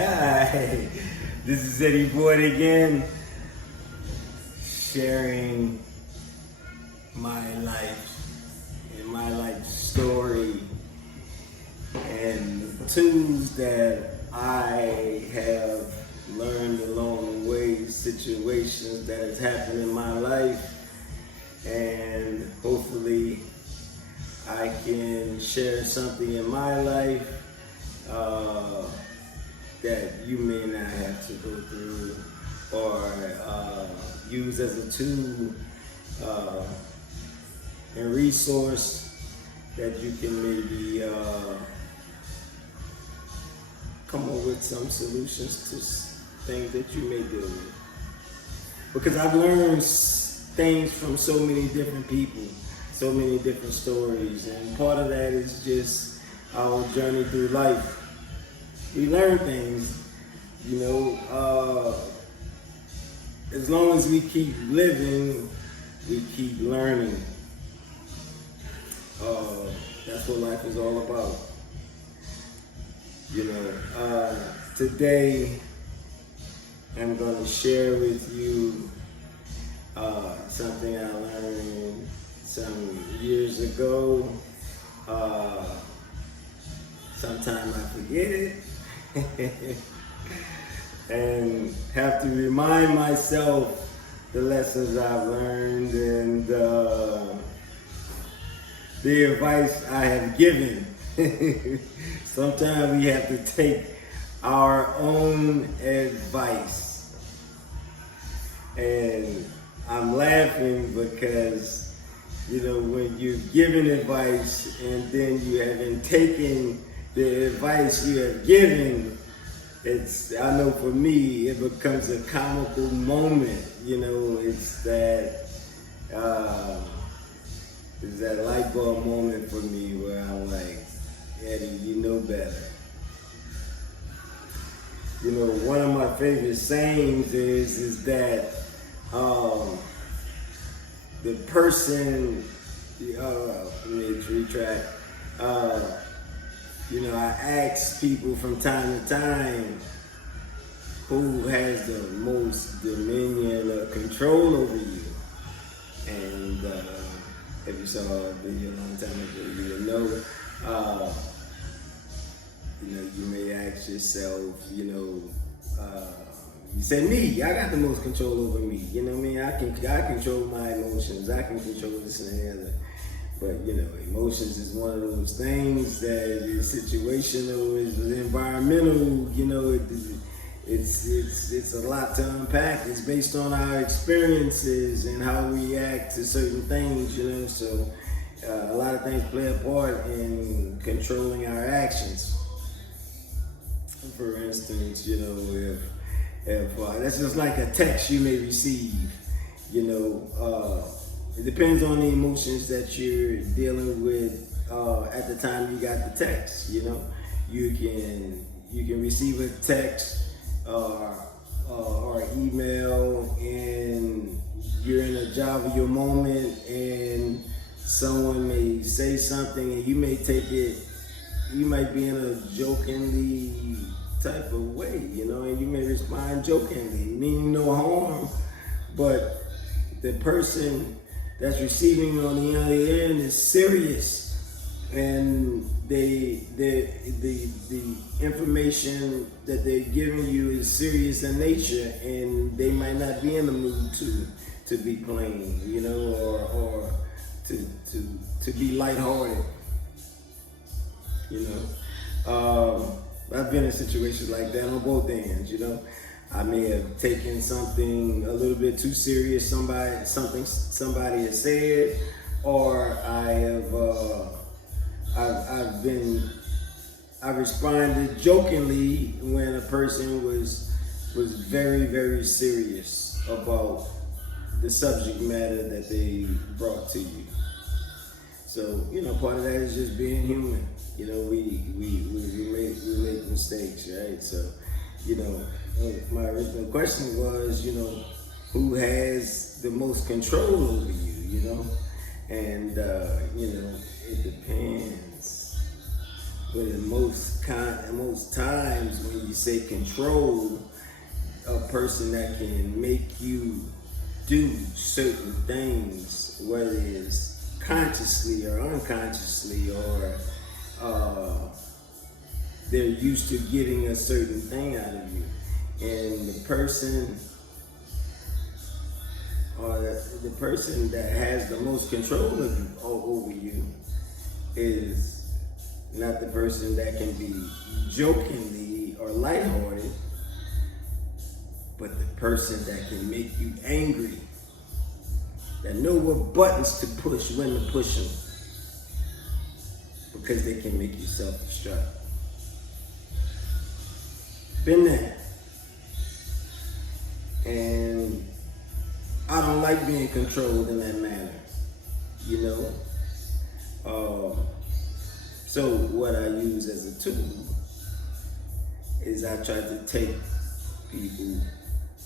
Hi, this is Eddie Boyd again, sharing my life and my life story and tools that I have learned along the way, situations that has happened in my life, and hopefully I can share something in my life that you may not have to go through or use as a tool and resource that you can maybe come up with some solutions to things that you may deal with. Because I've learned things from so many different people, so many different stories, and part of that is just our journey through life. We learn things, as long as we keep living, we keep learning. That's what life is all about. Today I'm going to share with you something I learned some years ago. Sometimes I forget it and have to remind myself the lessons I've learned and the advice I have given. Sometimes we have to take our own advice. And I'm laughing because, when you're giving advice and then you haven't taken the advice you have given, I know for me, it becomes a comical moment. It's that light bulb moment for me where I'm like, Eddie, you know better. One of my favorite sayings is that the person, let me retract. I ask people from time to time who has the most dominion or control over you. And if you saw a video a long time ago, you would know. You may ask yourself, you say me, I got the most control over me. You know what I mean? I control my emotions. I can control this and the other. But emotions is one of those things that is situational, is environmental. It's a lot to unpack. It's based on our experiences and how we react to certain things. So a lot of things play a part in controlling our actions. For instance, if that's just like a text you may receive. It depends on the emotions that you're dealing with at the time you got the text. You can receive a text or email, and you're in a job of your moment, and someone may say something, and you may take it. You might be in a jokingly type of way, and you may respond jokingly, meaning no harm, but the person that's receiving on the other end is serious, and the information that they're giving you is serious in nature, and they might not be in the mood to be playing, or to be lighthearted. I've been in situations like that on both ends. I may have taken something a little bit too serious, something somebody has said, or I responded jokingly when a person was very, very serious about the subject matter that they brought to you. So, part of that is just being human. We make mistakes, right? So, my original question was, who has the most control over you, And, it depends. But in most times when you say control, a person that can make you do certain things, whether it's consciously or unconsciously, or they're used to getting a certain thing out of you. And the person that has the most control over you is not the person that can be jokingly or lighthearted, but the person that can make you angry, that know what buttons to push, when to push them, because they can make you self-destruct. Been there. And I don't like being controlled in that manner, you know? So what I use as a tool is I try to take people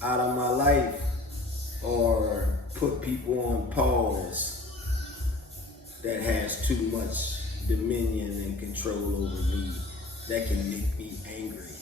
out of my life or put people on pause that has too much dominion and control over me, that can make me angry.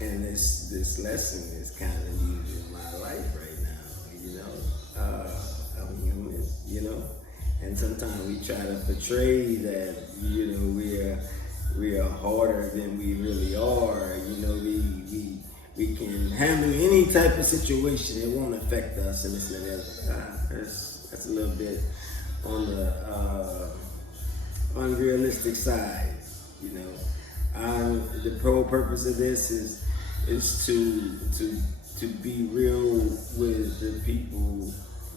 And this lesson is kind of needed in my life right now, you know. I'm human, you know, and sometimes we try to portray that, you know, we are harder than we really are. You know, we can handle any type of situation; it won't affect us, and this and that. That's a little bit on the unrealistic side, you know. The whole purpose of this is to be real with the people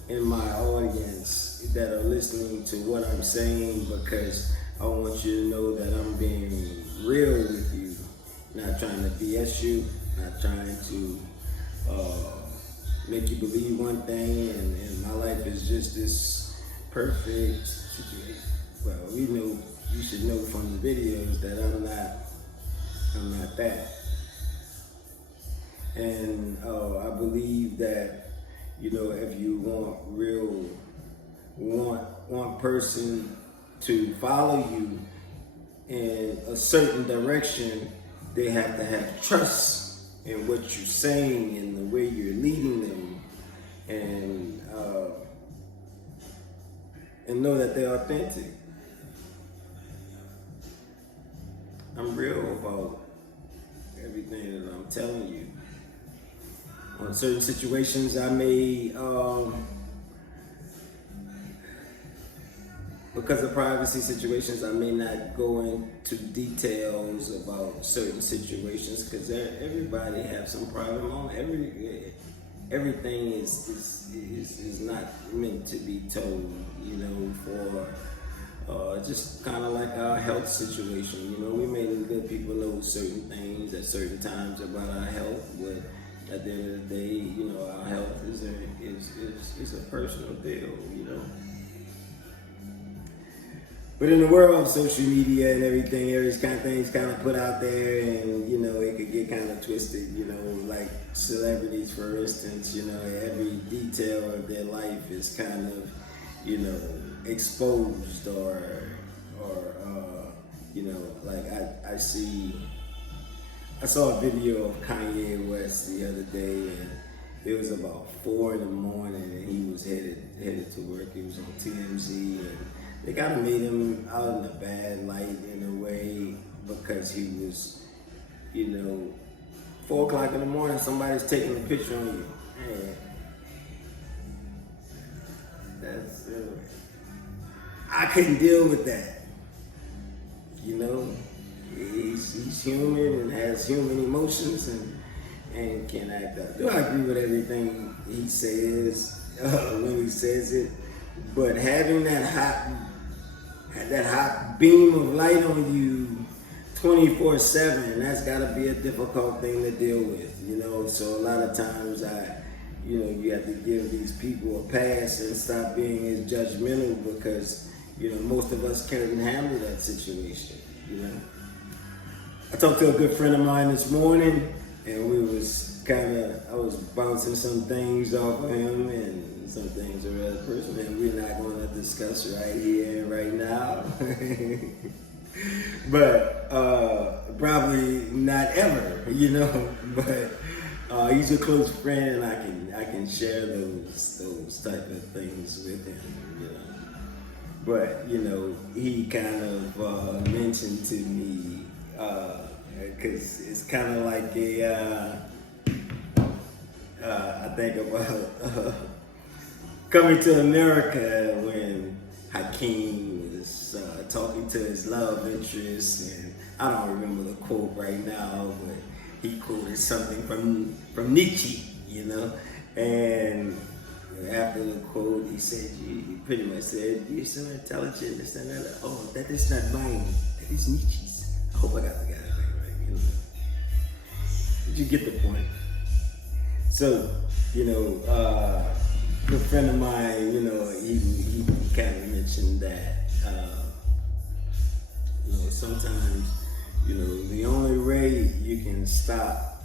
in my audience that are listening to what I'm saying, because I want you to know that I'm being real with you, not trying to BS you, not trying to make you believe one thing, and my life is just this perfect situation. Well, you should know from the videos that I'm not that. And I believe that, you know, if you want one person to follow you in a certain direction, they have to have trust in what you're saying and the way you're leading them, and know that they're authentic. I'm real about everything that I'm telling you. On certain situations, I may, because of privacy situations, I may not go into details about certain situations, because everybody has some private moment. Everything is not meant to be told, you know, for just kind of like our health situation. You know, we may let people know certain things at certain times about our health, but at the end of the day, you know, our health is a personal deal, you know. But in the world of social media and everything, there's kind of things kind of put out there, and, you know, it could get kind of twisted, you know, like celebrities, for instance, you know, every detail of their life is kind of, you know, exposed or you know, like I saw a video of Kanye West the other day, and it was about 4 a.m, and he was headed to work. He was on TMZ, and they kind of made him out in a bad light in a way, because he was, you know, 4 o'clock in the morning, somebody's taking a picture on you. Man, that's I couldn't deal with that. You know, he's human and has human emotions and can act out. Do I agree with everything he says when he says it? But having that hot beam of light on you 24/7, that's got to be a difficult thing to deal with. You know, so a lot of times you have to give these people a pass and stop being as judgmental, because, you know, most of us can't handle that situation, you know. I talked to a good friend of mine this morning, and I was bouncing some things off of him and some things are rather personal, and we're not going to discuss right here and right now. But probably not ever, But he's a close friend, and I can share those type of things with him. But he kind of mentioned to me, because it's kind of like I think about coming to America when Hakeem was talking to his love interest, and I don't remember the quote right now, but he quoted something from Nietzsche, and after the quote, he pretty much said, "You're so intelligent, this and that." Oh, that is not mine. That is Nietzsche's. I hope I got the guy right. Did you get the point? So, a friend of mine, he kind of mentioned that, sometimes, the only way you can stop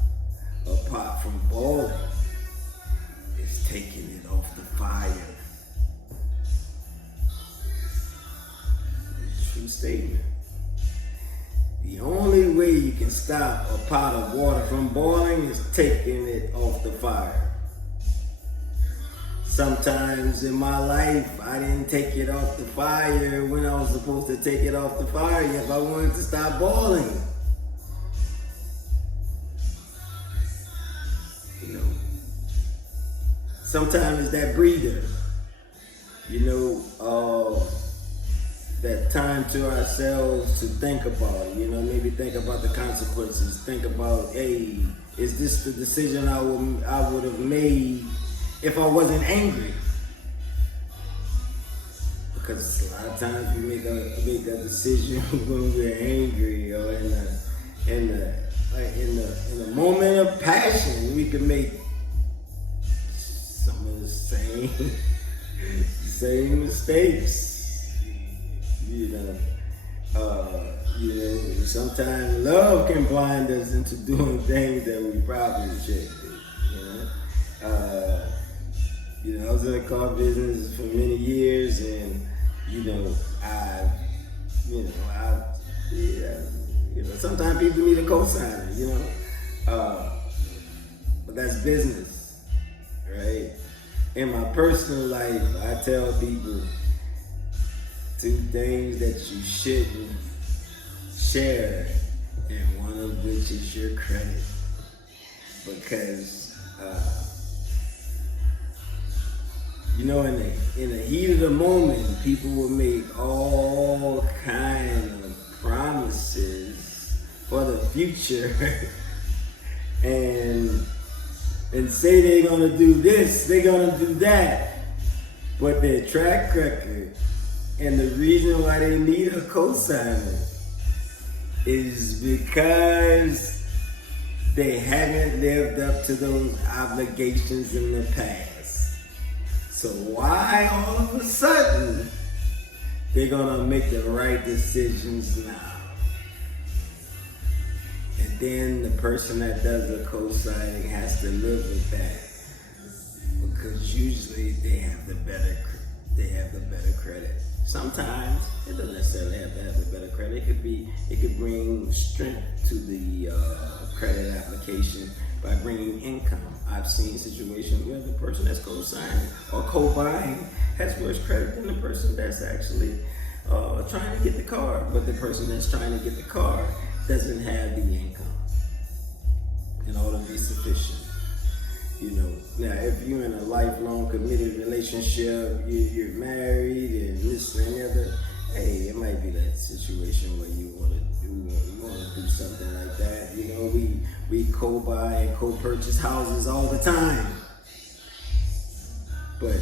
a pot from boiling is taking it off the fire. It's a true statement. The only way you can stop a pot of water from boiling is taking it off the fire. Sometimes in my life, I didn't take it off the fire when I was supposed to take it off the fire if I wanted to stop boiling. Sometimes it's that breather. That time to ourselves to think about, maybe think about the consequences. Think about, hey, is this the decision I would have made if I wasn't angry? Because a lot of times we make a decision when we're angry, or in a moment of passion. We can make some of the same mistakes. Sometimes love can blind us into doing things that we probably shouldn't do. I was in the car business for many years, and sometimes people need a cosigner, but that's business, right? In my personal life, I tell people 2 things that you shouldn't share, and one of which is your credit. Because, in the heat of the moment, people will make all kind of promises for the future and say they're gonna do this, they're gonna do that, but their track record and the reason why they need a cosigner is because they haven't lived up to those obligations in the past. So why all of a sudden they're gonna make the right decisions now? And then the person that does the co-signing has to live with that, because usually they have the better credit. Sometimes it doesn't necessarily have to have the better credit. It could bring strength to the credit application by bringing income. I've seen situations where the person that's co-signing or co-buying has worse credit than the person that's actually trying to get the car, but the person that's trying to get the car doesn't have the income in order to be sufficient. Now if you're in a lifelong committed relationship, you're married and this and the other, hey, it might be that situation where you want to do something like that. We co-buy and co-purchase houses all the time, but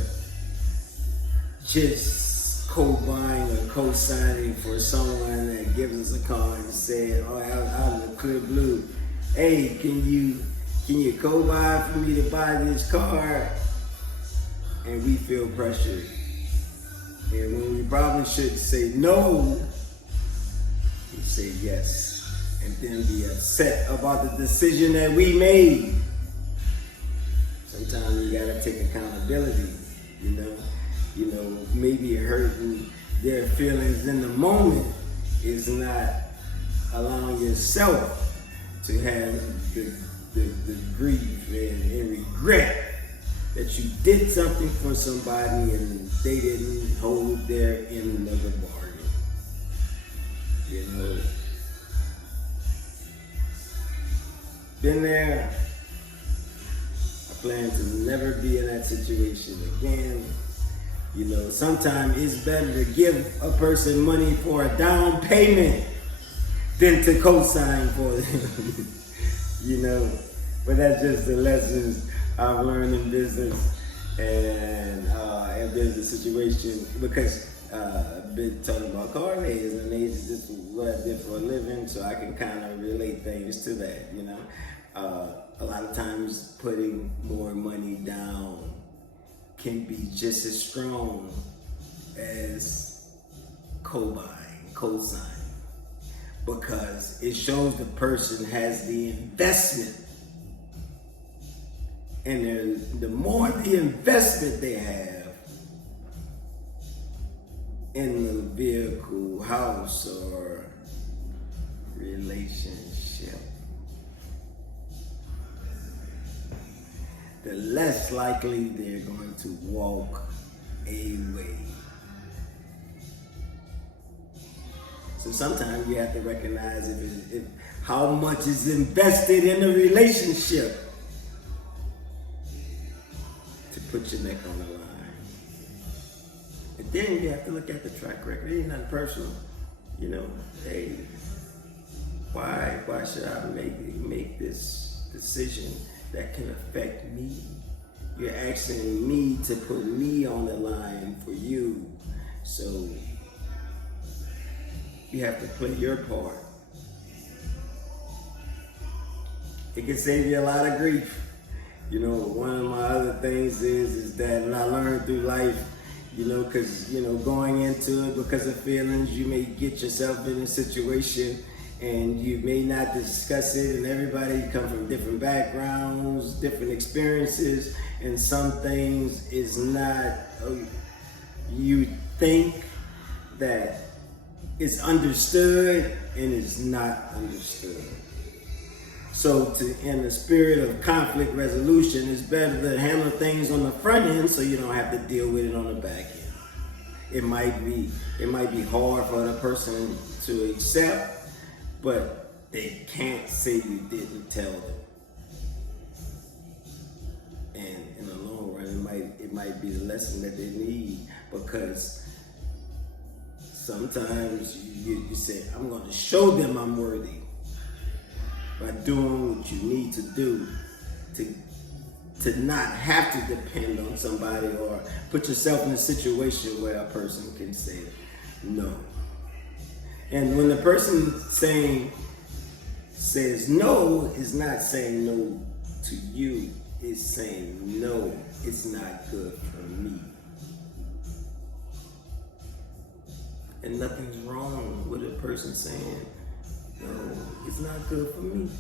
just co-buying or co-signing for someone that gives us a car and said, oh, out of the clear blue, hey, can you co-buy for me to buy this car? And we feel pressured. And when we probably should say no, we say yes. And then be upset about the decision that we made. Sometimes you gotta take accountability. You know, maybe hurting their feelings in the moment is not allowing yourself to have the grief and regret that you did something for somebody and they didn't hold their end of the bargain. You know, been there. I plan to never be in that situation again. You know, sometimes it's better to give a person money for a down payment than to co-sign for them. You know, but that's just the lessons I've learned in business. And if there's a situation, because I've been talking about car layers, and they just what I did for a living, so I can kind of relate things to that, you know. A lot of times putting more money down can be just as strong as co-buying, co-signing, because it shows the person has the investment. And the more the investment they have in the vehicle, house, or relationship, the less likely they're going to walk away. So sometimes you have to recognize if how much is invested in the relationship to put your neck on the line. And then you have to look at the track record. It ain't nothing personal. You know, hey, why should I make this decision that can affect me? You're asking me to put me on the line for you. So you have to play your part. It can save you a lot of grief. You know, one of my other things is that, and I learned through life, you know, because, you know, going into it because of feelings, you may get yourself in a situation and you may not discuss it, and everybody come from different backgrounds, different experiences, and some things is not, you think that it's understood and it's not understood. So in the spirit of conflict resolution, it's better to handle things on the front end so you don't have to deal with it on the back end. It might be hard for the person to accept, but they can't say you didn't tell them. And in the long run, it might be the lesson that they need, because sometimes you say, I'm going to show them I'm worthy by doing what you need to do to not have to depend on somebody or put yourself in a situation where a person can say no. And when the person says no, is not saying no to you, it's saying no, it's not good for me. And nothing's wrong with a person saying, no, it's not good for me.